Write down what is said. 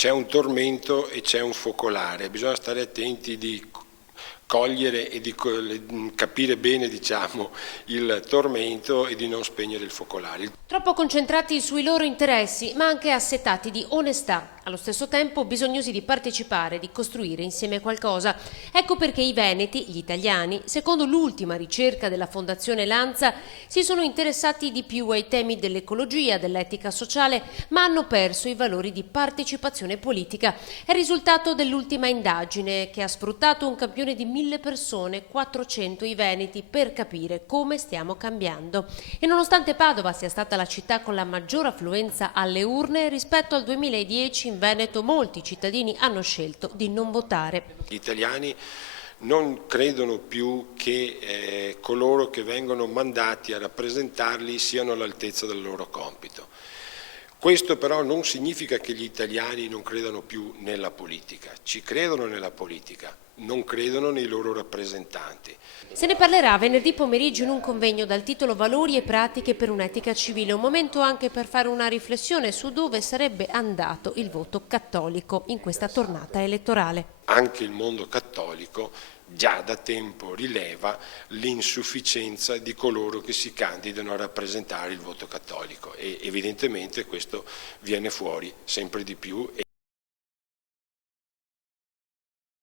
c'è un tormento e c'è un focolare, bisogna stare attenti di cogliere e di capire bene, diciamo, il tormento e di non spegnere il focolare. Troppo concentrati sui loro interessi, ma anche assetati di onestà, allo stesso tempo bisognosi di partecipare, di costruire insieme qualcosa. Ecco perché i veneti, gli italiani, secondo l'ultima ricerca della Fondazione Lanza, si sono interessati di più ai temi dell'ecologia, dell'etica sociale, ma hanno perso i valori di partecipazione politica. È il risultato dell'ultima indagine che ha sfruttato un campione di 1000 persone, 400 i veneti, per capire come stiamo cambiando. E nonostante Padova sia stata la città con la maggior affluenza alle urne, rispetto al 2010 in Veneto molti cittadini hanno scelto di non votare. Gli italiani non credono più che coloro che vengono mandati a rappresentarli siano all'altezza del loro compito. Questo però non significa che gli italiani non credano più nella politica, ci credono nella politica, non credono nei loro rappresentanti. Se ne parlerà venerdì pomeriggio in un convegno dal titolo Valori e pratiche per un'etica civile, un momento anche per fare una riflessione su dove sarebbe andato il voto cattolico in questa tornata elettorale. Anche il mondo cattolico già da tempo rileva l'insufficienza di coloro che si candidano a rappresentare il voto cattolico e evidentemente questo viene fuori sempre di più.